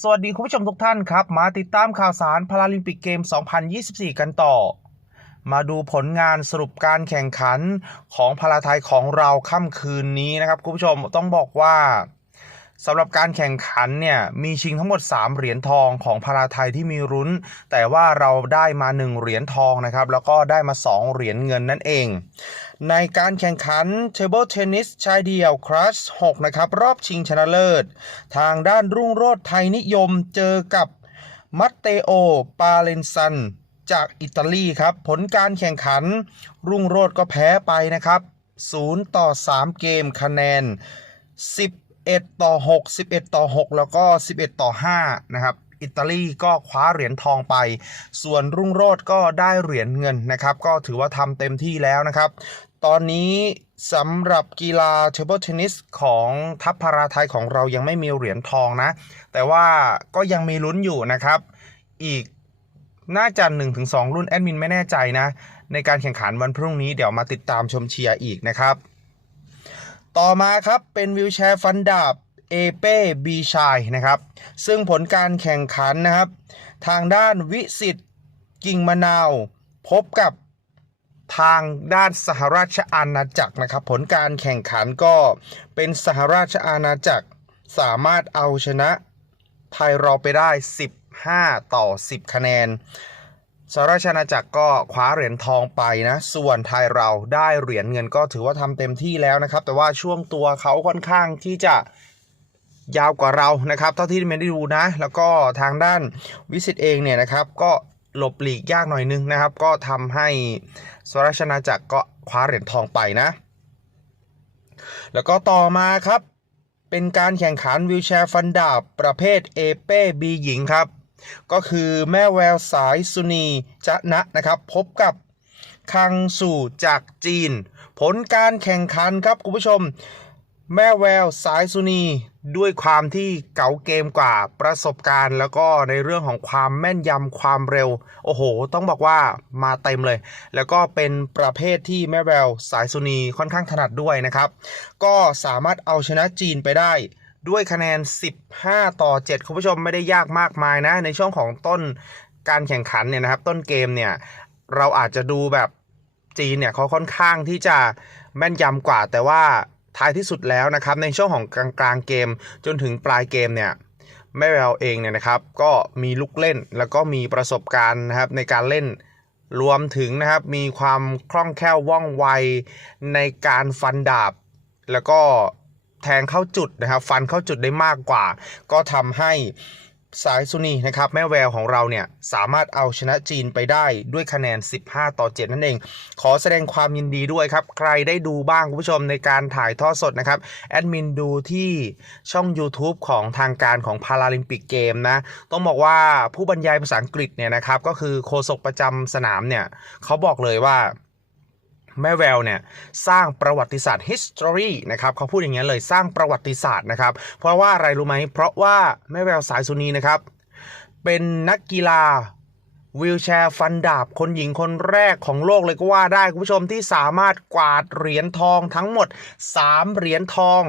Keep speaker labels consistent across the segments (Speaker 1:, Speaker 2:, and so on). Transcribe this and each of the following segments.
Speaker 1: สวัสดีคุณผู้ชมทุกท่านครับ มาติดตามข่าวสารพาราลิมปิกเกม 2024 กันต่อ มาดูผลงานสรุปการแข่งขันของพาราไทยของเราค่ำคืนนี้นะครับคุณผู้ชมต้องบอกว่า สำหรับการแข่งขันเนี่ยมีชิงทั้งหมด 3 เหรียญทองของพาราไทยที่มีรุ้น แต่ว่าเราได้มา 1 เหรียญทองนะครับแล้วก็ได้มา 2 เหรียญเงินนั่นเอง ในการแข่งขัน Table Tennis ชายเดี่ยวครัช6นะครับรอบชิงชนะเลิศ ทางด้านรุ่งโรจน์ไทยนิยมเจอกับมัตเตโอ ปาเลนซัน จากอิตาลีครับ ผลการแข่งขัน รุ่งโรจน์ก็แพ้ไปนะครับ 0 ต่อ 3 เกมคะแนน 11 ต่อ 6 11 ต่อ 6 แล้วก็ 11 ต่อ 5 นะครับ อิตาลีก็คว้าเหรียญทองไป ส่วนรุ่งโรจน์ก็ได้เหรียญเงินนะครับ ก็ถือว่าทำเต็มที่แล้วนะครับ ตอนนี้สำหรับกีฬาเทเบิลเทนนิสของทัพพาราไทยของเรายังไม่มีเหรียญทองนะ แต่ว่าก็ยังมีลุ้นอยู่นะครับ อีกน่าจะ 1-2 รุ่นแอดมินไม่แน่ใจนะ ในการแข่งขันวันพรุ่งนี้เดี๋ยวมาติดตามชมเชียร์อีกนะครับ ต่อมาครับเป็นวิวแชร์ฟันดาบเอเป้บีชายนะครับ ซึ่งผลการแข่งขันนะครับ ทางด้านวิสิตกิ่งมะนาว พบกับทางด้านสหราชอาณาจักรนะครับ ผลการแข่งขันก็เป็นสหราชอาณาจักรสามารถเอาชนะไทยเราไปได้ 15 ต่อ 10 คะแนน สหราชอาณาจักรก็คว้าเหรียญทองไปนะ ส่วนไทยเราได้เหรียญเงินก็ถือว่าทำเต็มที่แล้วนะครับ แต่ว่าช่วงตัวเขาค่อนข้างที่จะยาวกว่าเรานะครับ เท่าที่ไม่ได้ดูนะ แล้วก็ทางด้านวิสิตเองเนี่ยนะครับ ก็หลบหลีกยากหน่อยนึงนะครับ ก็ทำให้สหราชอาณาจักรก็คว้าเหรียญทองไปนะ แล้วก็ต่อมาครับ เป็นการแข่งขันวิวแชร์ฟันดาบประเภทเอเป้บีหญิงครับ ก็คือแม่แววสายสุนีจะนะนะครับ พบกับคังสู่จากจีน ผลการแข่งขันครับคุณผู้ชม แม่แววสายสุนีด้วยความที่เก๋าเกมกว่าประสบการณ์ แล้วก็ในเรื่องของความแม่นยำความเร็ว โอ้โห ต้องบอกว่ามาเต็มเลย แล้วก็เป็นประเภทที่แม่แววสายสุนีค่อนข้างถนัดด้วยนะครับ ก็สามารถเอาชนะจีนไปได้ ด้วยคะแนน 15 ต่อ 7 คุณผู้ชมไม่ได้ยากมากมายนะ ในช่วงของต้นการแข่งขันเนี่ยนะครับ ต้นเกมเนี่ย เราอาจจะดูแบบจีนเนี่ยเขาค่อนข้างที่จะแม่นยำกว่า แต่ว่าท้ายที่สุดแล้วนะครับ ในช่วงของกลางกลางๆเกมจนถึงปลายเกมเนี่ยแม่แววเองเนี่ยนะครับ ก็มีลูกเล่นแล้วก็มีประสบการณ์นะครับในการเล่นรวมถึงนะครับมีความคล่องแคล่วว่องไวในการฟันดาบ แล้วก็ แทงเข้าจุดนะครับฟันเข้าจุดได้มากกว่า ก็ทำให้สายซุนีนะครับแม่แววของเราเนี่ยสามารถเอาชนะจีนไปได้ด้วยคะแนน 15 ต่อ 7 นั่นเอง ขอแสดงความยินดีด้วยครับ ใครได้ดูบ้างคุณผู้ชมในการถ่ายทอดสดนะครับ แอดมินดูที่ช่อง YouTube ของทางการของพาราลิมปิกเกมนะ ต้องบอกว่าผู้บรรยายภาษาอังกฤษเนี่ยนะครับ ก็คือโฆษกประจำสนามเนี่ยเขาบอกเลยว่า แม่แววเนี่ยสร้างประวัติศาสตร์ history นะครับเขาพูดอย่างนี้ยเลยสร้างประวัติศาสตร์นะครับ เพราะว่าอะไรรู้ไหมเพราะว่าแม่แววสายสุนีนะครับเป็นนักกีฬา วิวแชร์ฟันดาบคนหญิงคนแรกของโลกเลยก็ว่าได้คุณผู้ชมที่สามารถกวาดเหรียญทองทั้งหมด 3 เหรียญทอง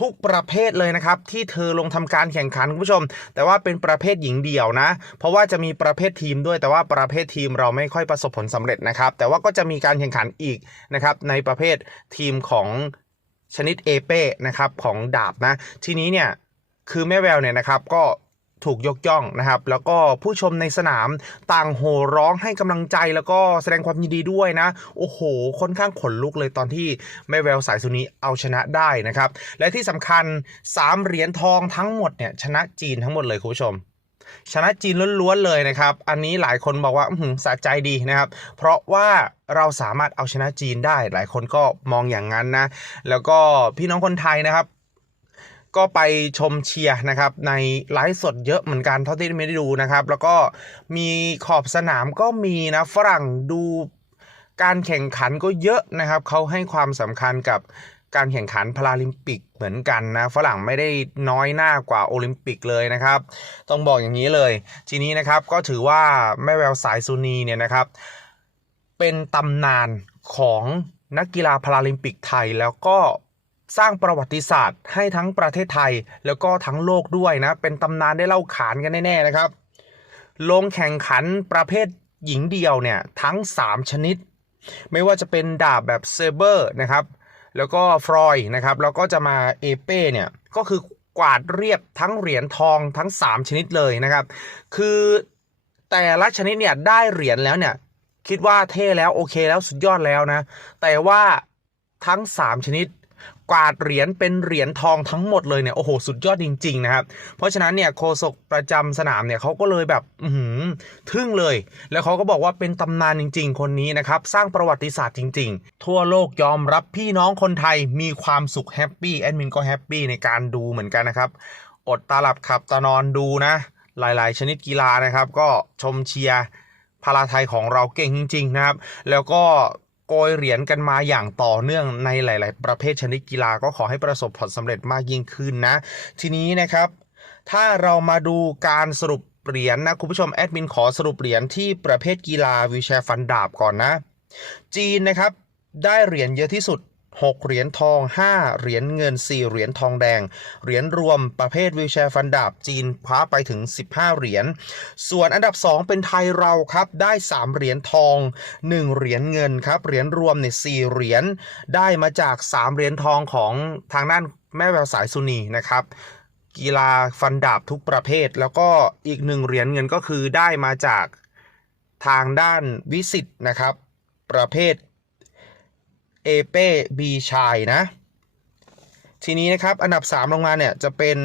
Speaker 1: ทุกประเภทเลยนะครับ ที่เธอลงทำการแข่งขันคุณผู้ชม แต่ว่าเป็นประเภทหญิงเดี่ยวนะ เพราะว่าจะมีประเภททีมด้วย แต่ว่าประเภททีมเราไม่ค่อยประสบผลสำเร็จนะครับ แต่ว่าก็จะมีการแข่งขันอีกนะครับในประเภททีมของชนิดเอเป้นะครับของดาบนะ ทีนี้เนี่ยคือแม่แววเนี่ยนะครับก็ ถูกยกย่องนะครับ แล้วก็ผู้ชมในสนามต่างโห่ร้องให้กำลังใจแล้วก็แสดงความยินดีด้วยนะ โอ้โห ค่อนข้างขนลุกเลยตอนที่แม่แววสายสุนีเอาชนะได้นะครับ และที่สำคัญ 3 เหรียญทองทั้งหมดเนี่ยชนะจีนทั้งหมดเลยคุณผู้ชมชนะจีนล้วนๆเลยนะครับ อันนี้หลายคนบอกว่าอื้อหือสะใจดีนะครับ เพราะว่าเราสามารถเอาชนะจีนได้ หลายคนก็มองอย่างนั้นนะ แล้วก็พี่น้องคนไทยนะครับ ก็ไปชมเชียร์นะครับในไลฟ์สดเยอะเหมือนกันเท่าที่ไม่ได้ดูนะครับ แล้วก็มีขอบสนามก็มีนะฝรั่งดูการแข่งขันก็เยอะนะครับเขาให้ความสำคัญกับการแข่งขันพาราลิมปิกเหมือนกันนะฝรั่งไม่ได้น้อยหน้ากว่าโอลิมปิกเลยนะครับ ต้องบอกอย่างนี้เลย ทีนี้นะครับก็ถือว่าแม่แววสายซูนีเนี่ยนะครับ เป็นตำนานของนักกีฬาพาราลิมปิกไทยแล้วก็ สร้างประวัติศาสตร์ให้ทั้งประเทศไทย แล้วก็ทั้งโลกด้วยนะ เป็นตำนานได้เล่าขานกันแน่ๆนะครับ ลงแข่งขันประเภทหญิงเดียวเนี่ยทั้ง 3 ชนิด ไม่ว่าจะเป็นดาบแบบเซเบอร์นะครับ แล้วก็ฟรอยนะครับ แล้วก็จะมาเอเป้เนี่ยก็คือกวาดเรียบทั้งเหรียญทองทั้ง 3 ชนิดเลยนะครับ คือแต่ละชนิดเนี่ยได้เหรียญแล้วเนี่ยคิดว่าเท่แล้วโอเคแล้วสุดยอดแล้วนะ แต่ว่าทั้ง 3 ชนิด กวาดเหรียญเป็นเหรียญทองทั้งหมดเลยเนี่ยโอ้โหสุดยอดจริงๆนะครับเพราะฉะนั้นเนี่ยโฆษกประจำสนามเนี่ยเขาก็เลยแบบอืทึ่งเลย แล้วเขาก็บอกว่าเป็นตำนานจริง ๆ คนนี้นะครับสร้างประวัติศาสตร์จริง ๆ ทั่วโลกยอมรับพี่น้องคนไทยมีความสุขแฮปปี้แอดมินก็แฮปปี้ในการดูเหมือนกันนะครับอดตาหลับขับตานอนดูนะ หลายๆ ชนิดกีฬานะครับ ก็ชมเชียร์พาราไทยของเราเก่งจริง ๆ นะครับ แล้วก็ โกยเหรียญกันมาอย่างต่อเนื่องในหลาย ๆ ประเภทชนิดกีฬาก็ขอให้ประสบผลสำเร็จมากยิ่งขึ้นนะ ทีนี้นะครับ ถ้าเรามาดูการสรุปเหรียญนะคุณผู้ชมแอดมินขอสรุปเหรียญที่ประเภทกีฬาวิวแชร์ฟันดาบก่อนนะ จีนนะครับได้เหรียญเยอะที่สุด 6 เหรียญทอง 5 เหรียญเงิน 4 เหรียญทองแดง เหรียญรวมประเภทวิวแชร์ฟันดาบจีนคว้าไปถึง 15 เหรียญ ส่วนอันดับ 2 เป็นไทยเราครับ ได้ 3 เหรียญทอง 1 เหรียญเงินครับ เหรียญรวมเนี่ย4เหรียญ ได้มาจาก 3 เหรียญทองของทางด้านแม่แววสายสุนีนะครับกีฬาฟันดาบทุกประเภท แล้วก็อีกหนึ่งเหรียญเงินก็คือได้มาจากทางด้านวิสิตนะครับ ประเภท เอเป้บีชายนะ ทีนี้นะครับอันดับ 3 ลงมาเนี่ยจะเป็น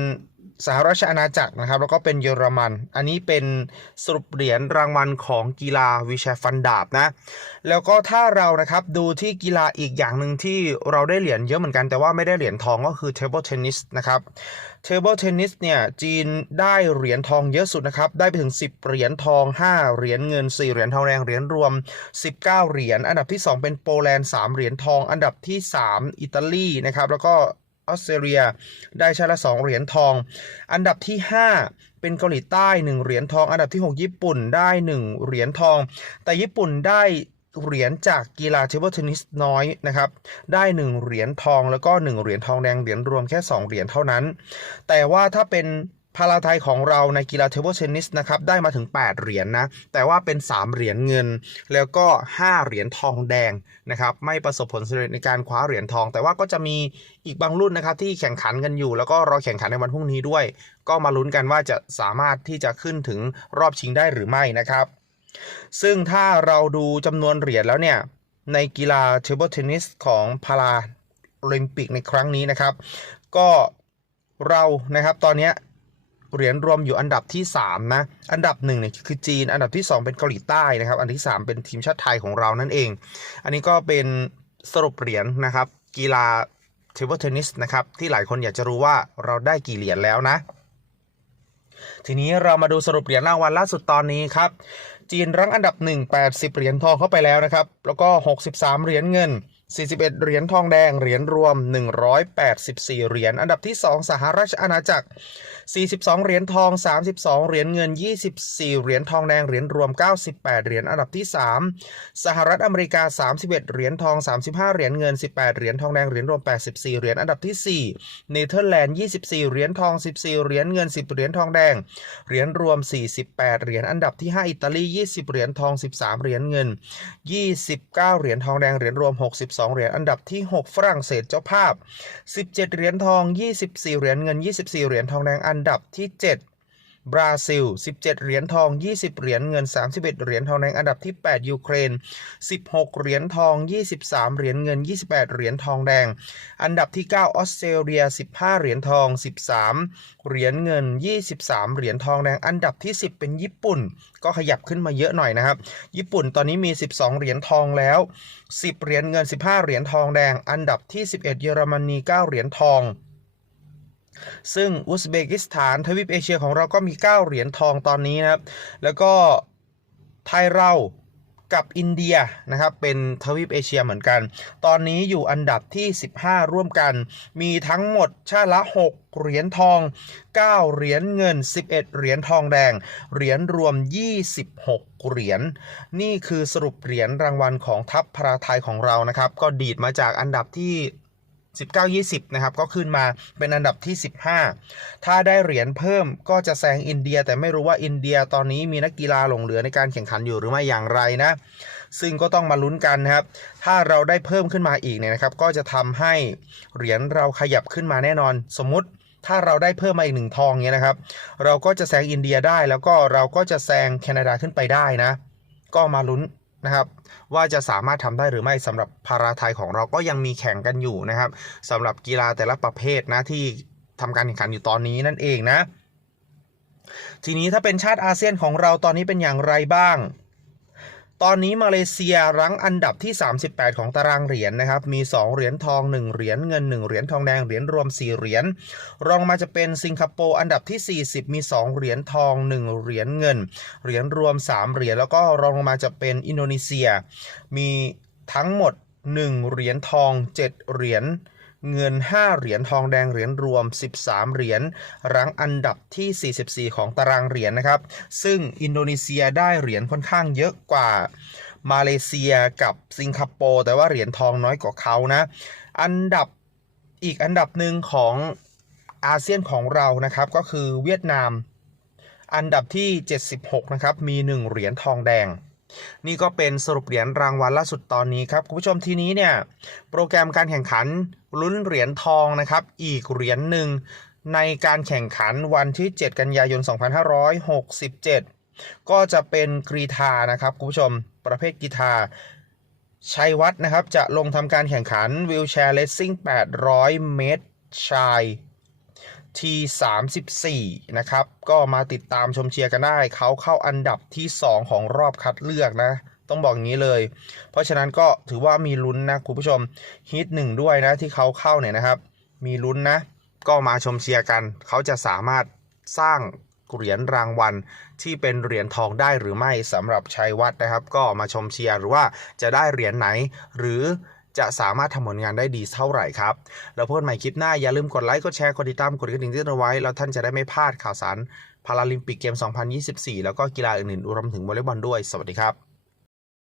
Speaker 1: สหราชอาณาจักรนะครับ แล้วก็เป็นเยอรมัน อันนี้เป็นสรุปเหรียญรางวัลของกีฬาวิชาฟันดาบนะ แล้วก็ถ้าเรานะครับดูที่กีฬาอีกอย่างหนึ่งที่เราได้เหรียญเยอะเหมือนกันแต่ว่าไม่ได้เหรียญทองก็คือ table tennis นะครับ table tennis เนี่ยจีนได้เหรียญทองเยอะสุดนะครับ ได้ไปถึง 10 เหรียญทอง 5 เหรียญเงิน 4 เหรียญทองแดงเหรียญรวม 19 เหรียญอันดับที่ 2 เป็นโปแลนด์3เหรียญทอง อันดับที่ 3 อิตาลีนะครับแล้วก็ ออสเตรเลีย ได้ชาละ 2 เหรียญทอง อันดับที่ 5 เป็นเกาหลีใต้ 1 เหรียญทอง อันดับที่ 6 ญี่ปุ่นได้ 1 เหรียญทอง แต่ญี่ปุ่นได้เหรียญจากกีฬาเทเบิลเทนนิสน้อยนะครับ ได้ 1 เหรียญทองแล้วก็ 1 เหรียญทองแดง เหรียญรวมแค่ 2 เหรียญเท่านั้น แต่ว่าถ้าเป็น พาราไทยของเราในกีฬาเทเบิลเทนนิสนะครับได้มาถึง 8 เหรียญนนะแต่ว่าเป็น 3 เหรียญเงิน แล้วก็ 5 เหรียญทองแดงนะครับไม่ประสบผลสำเร็จในการคว้าเหรียญทอง แต่ว่าก็จะมีอีกบางรุ่นนะครับที่แข่งขันกันอยู่ แล้วก็รอแข่งขันในวันพรุ่งนี้ด้วย ก็มาลุ้นกันว่าจะสามารถที่จะขึ้นถึงรอบชิงได้หรือไม่นะครับซึ่งถ้าเราดูจำนวนเหรียญแล้วเนี่ยในกีฬาเทเบิลเทนนิสของพาราโอลิมปิกในครั้งนี้นะครับ ก็เรานะครับตอนเนี้ย เหรียญรวมอยู่อันดับที่ 3 นะ อันดับ1เนี่ยคือจีน อันดับที่ 2 เป็นเกาหลีใต้นะครับ อันที่ 3 เป็นทีมชาติไทยของเรานั่นเอง อันนี้ก็เป็นสรุปเหรียญนะครับ กีฬาเทเบิลเทนนิสนะครับที่หลายคนอยากจะรู้ว่าเราได้กี่เหรียญแล้วนะ ทีนี้เรามาดูสรุปเหรียญรางวัลล่าสุดตอนนี้ครับ จีนรั้งอันดับ 1 80 เหรียญทองเข้าไปแล้วนะครับ แล้วก็ 63 เหรียญเงิน 41 เหรียญทองแดง เหรียญรวม 184 เหรียญ อันดับที่ 2 สหราชอาณาจักร 42 เหรียญทอง 32 เหรียญเงิน 24 เหรียญทองแดง เหรียญรวม 98 เหรียญ อันดับที่ 3 สหรัฐอเมริกา 31 เหรียญทอง 35 เหรียญเงิน 18 เหรียญทองแดง เหรียญรวม 84 เหรียญ อันดับที่ 4 เนเธอร์แลนด์ 24 เหรียญทอง 14 เหรียญเงิน 10 เหรียญทองแดง เหรียญรวม 48 เหรียญ อันดับที่ 5 อิตาลี 20 เหรียญทอง 13 เหรียญเงิน 29 เหรียญทองแดง เหรียญรวม 62เหรียญ อันดับที่ 6 ฝรั่งเศสเจ้าภาพ 17 เหรียญทอง 24 เหรียญเงิน 24 เหรียญทองแดง อันดับที่ 7 บราซิล 17 เหรียญทอง 20 เหรียญเงิน 31 เหรียญทองแดงอันดับที่ 8 ยูเครน 16 เหรียญทอง 23 เหรียญเงิน 28 เหรียญทองแดง อันดับที่ 9 ออสเตรเลีย 15 เหรียญทอง 13 เหรียญเงิน 23 เหรียญทองแดง อันดับที่ 10 เป็นญี่ปุ่น ก็ขยับขึ้นมาเยอะหน่อยนะครับ ญี่ปุ่นตอนนี้มี 12 เหรียญทองแล้ว 10 เหรียญเงิน 15 เหรียญทองแดง อันดับที่ 11 เยอรมนี 9 เหรียญทอง ซึ่งอุซเบกิสถานทวีปเอเชียของเราก็มี 9 เหรียญทองตอนนี้นะครับ แล้วก็ไทยเรากับอินเดียนะครับเป็นทวีปเอเชียเหมือนกัน ตอนนี้อยู่อันดับที่ 15 ร่วมกัน มีทั้งหมดชาติละ 6 เหรียญทอง 9 เหรียญเงิน 11 เหรียญทองแดง เหรียญรวม 26 เหรียญ นี่คือสรุปเหรียญรางวัลของทัพพราไทยของเรานะครับ ก็ดีดมาจากอันดับที่ 19 20 นะครับ ก็ขึ้นมาเป็นอันดับที่ 15 ถ้าได้เหรียญเพิ่มก็จะแซงอินเดีย แต่ไม่รู้ว่าอินเดียตอนนี้มีนักกีฬาหลงเหลือในการแข่งขันอยู่หรือไม่อย่างไรนะ ซึ่งก็ต้องมาลุ้นกันนะครับ ถ้าเราได้เพิ่มขึ้นมาอีกเนี่ยนะครับ ก็จะทำให้เหรียญเราขยับขึ้นมาแน่นอน สมมติถ้าเราได้เพิ่มมาอีกหนึ่งทองเนี่ยนะครับ เราก็จะแซงอินเดียได้แล้วก็เราก็จะแซงแคนาดาขึ้นไปได้นะ ก็มาลุ้น นะครับ ว่าจะสามารถทำได้หรือไม่สำหรับพาราไทยของเราก็ยังมีแข่งกันอยู่นะครับสำหรับกีฬาแต่ละประเภทนะที่ทำการแข่งขันอยู่ตอนนี้นั่นเองนะ ทีนี้ถ้าเป็นชาติอาเซียนของเราตอนนี้เป็นอย่างไรบ้าง ตอนนี้มาเลเซียรั้งอันดับที่ 38 ของตารางเหรียญนะครับ มี 2 เหรียญทอง 1 เหรียญเงิน 1 เหรียญทองแดง เหรียญรวม 4 เหรียญ รองมาจะเป็นสิงคโปร์อันดับที่ 40 มี 2 เหรียญทอง 1 เหรียญเงิน เหรียญรวม 3 เหรียญ แล้วก็รองลงมาจะเป็นอินโดนีเซีย มีทั้งหมด 1 เหรียญทอง 7 เหรียญ เงิน 5 เหรียญทองแดงเหรียญรวม 13 เหรียญรั้งอันดับที่ 44 ของตารางเหรียญนะครับ ซึ่งอินโดนีเซียได้เหรียญค่อนข้างเยอะกว่ามาเลเซียกับสิงคโปร์แต่ว่าเหรียญทองน้อยกว่าเขานะ อันดับอีกอันดับหนึ่งของอาเซียนของเรานะครับก็คือเวียดนาม อันดับที่ 76 นะครับ มี 1 เหรียญทองแดง นี่ก็เป็นสรุปเหรียญรางวัลล่าสุดตอนนี้ครับ คุณผู้ชมทีนี้เนี่ย โปรแกรมการแข่งขันลุ้นเหรียญทองนะครับ อีกเหรียญหนึ่งในการแข่งขันวันที่ 7 กันยายน 2567 ก็จะเป็นกรีธานะครับคุณผู้ชมประเภทกีฬาชัยวัฒนะครับ จะลงทำการแข่งขันวิวแชร์เลสซิ่ง800 เมตรชาย T34 นะครับ ก็มาติดตามชมเชียร์กันได้ เขาเข้าอันดับที่ 2 ของรอบคัดเลือกนะ ต้องบอกงี้เลย เพราะฉะนั้นก็ถือว่ามีลุ้นนะคุณผู้ชมฮิตหนึ่งด้วยนะที่เขาเข้าเนี่ยนะครับ มีลุ้นนะ ก็มาชมเชียร์กัน เขาจะสามารถสร้างเหรียญรางวัลที่เป็นเหรียญทองได้หรือไม่สำหรับชัยวัฒน์นะครับ ก็มาชมเชียร์หรือว่าจะได้เหรียญไหน หรือ จะสามารถทำผลงานได้ดีเท่าไหร่ครับแล้วพบกันใหม่คลิปหน้าอย่าลืมกดไลค์กดแชร์กดติดตามกดกระดิ่งที่เอาไว้ แล้วท่านจะได้ไม่พลาดข่าวสารพาราลิมปิกเกม 2024 แล้วก็กีฬาอื่นๆรวมถึงวอลเลย์บอลด้วยสวัสดีครับ